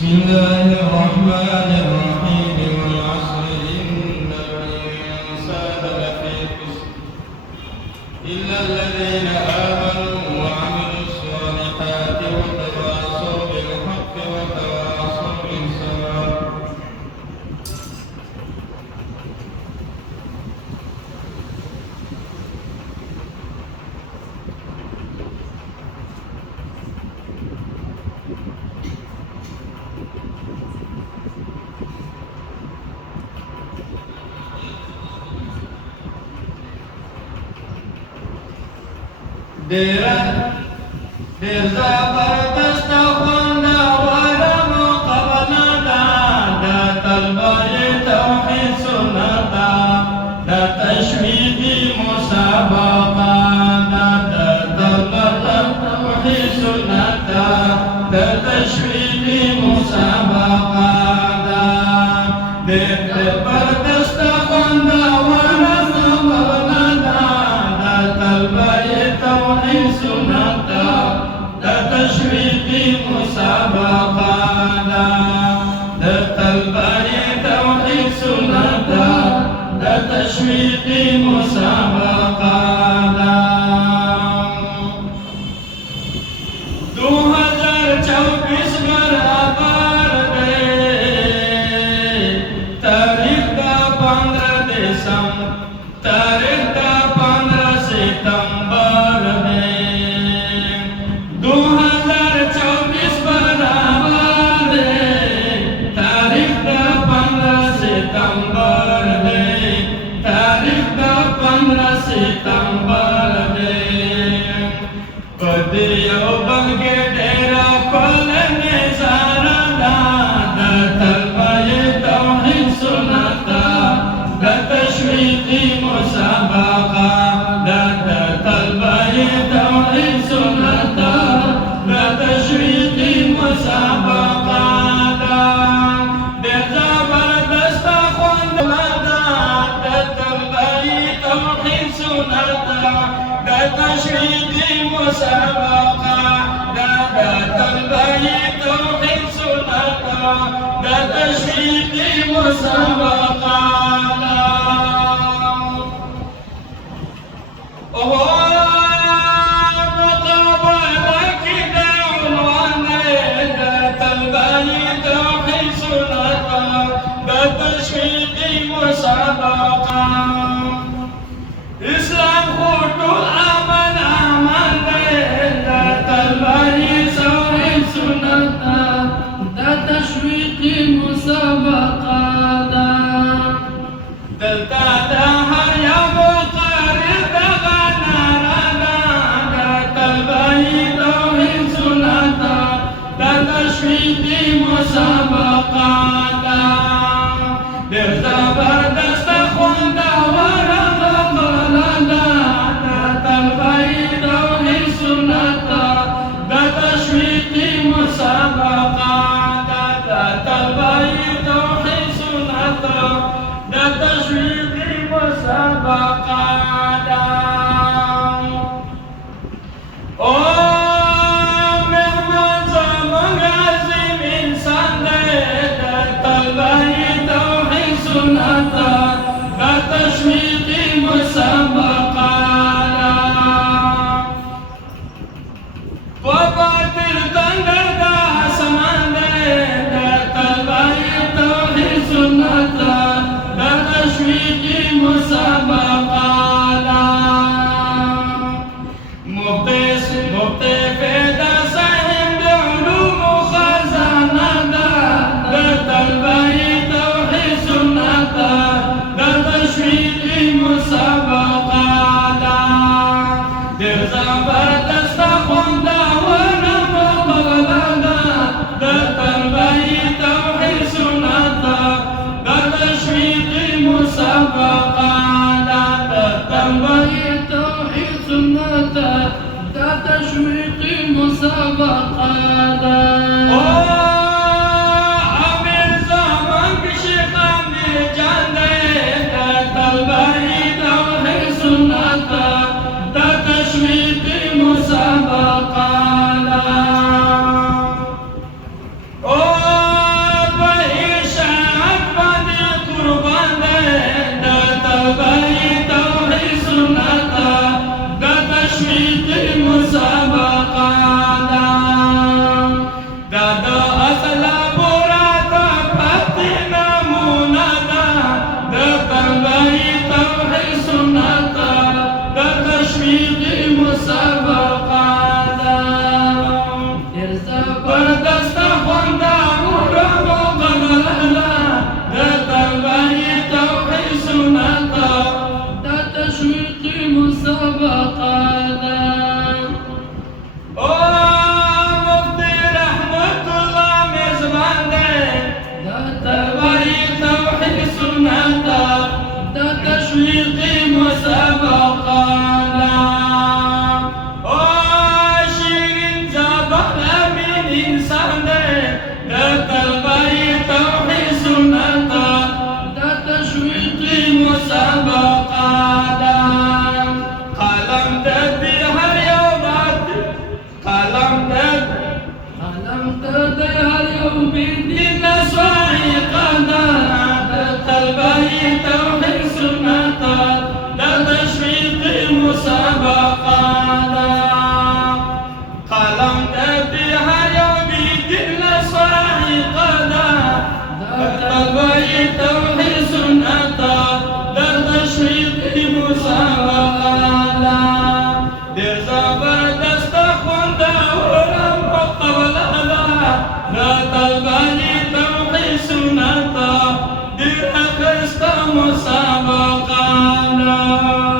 بسم الله الرحمن الرحيم والعصر إن الإنسان لفي خسر إلا الذين آمنوا وعملوا الصالحات وتواصوا بالحق وتواصوا بالصبر. ډېر زبردست خوندور مقابله ده د طلبه توحید سنت ده د تشویقي مسابقه ده د طلبه توحید سنت ده د تشویقي مسابقه ده ډېر زبردست خوندور مقابله ده د طلبه توحید سنت ده د تشویقي مسابقه ده د طلبه توحید سنت ده د تشویقي مسابقه ده 2024 برابر دی تاریخ دا 15 دسمبر تاریخ دا 15 ستمبر دی 2024 برابر دی تاریخ دا 15 ستمبر دی تاریخ دا 15 ستمبر دی پدې یو بل کې ډېره ښکلې نظاره ده د طلبه توحید سنت ده د تشویقي مسابقه ده د طلبه توحید سنت ده د تشویقي مسابقه ده ډېر زبردسته خوندور ده د طلبه توحید سنت ده د تشویقي مسابقه ده د طلبه توحید سنت ده د تشویقي مسابقه ده مقابله کې د عنوان د طلبه توحید سنت ده د تشویقي مسابقه اسلام خو ټول امن امان دی د طلبه توحید سنت ده د تشویقي مسابقه ده دلته د هر یو مقرر دغه ناره ده د طلبه توحید سنت ده د تشویقي مسابقه ده ډېر زبردسته خوندوره مقابله ده د طلبه توحید سنت ده د تشویقي مسابقه ده د طلبه توحید سنت ده د تشویقي مسابقه ده او مهمان زموږ عظیم انسان دی د طلبه توحید سنت ده د تشویقي مسابقه ده په باطل تندر د اسمان دی د طلبه توحید سنت ده د تشویقي مسابقه ده مفتی فیدا صاحب د علومو خزانه ده د طلبه توحید سنت ده د تشویقي مسابقه ده ډېر زبردسته خوندوره مقابله ده د طلبه توحید سنت ده د تشویقي مسابقه ده د طلبه توحید سنت ده د تشویقي مسابقه ده امیر زمان کې شیخ امیر جان دی د طلبه توحید سنت ده د تشویقي مسابقه ده زبردست خوندوره مقبله دا طلباني توحید سنت ډېر اخیسته مسابقه ده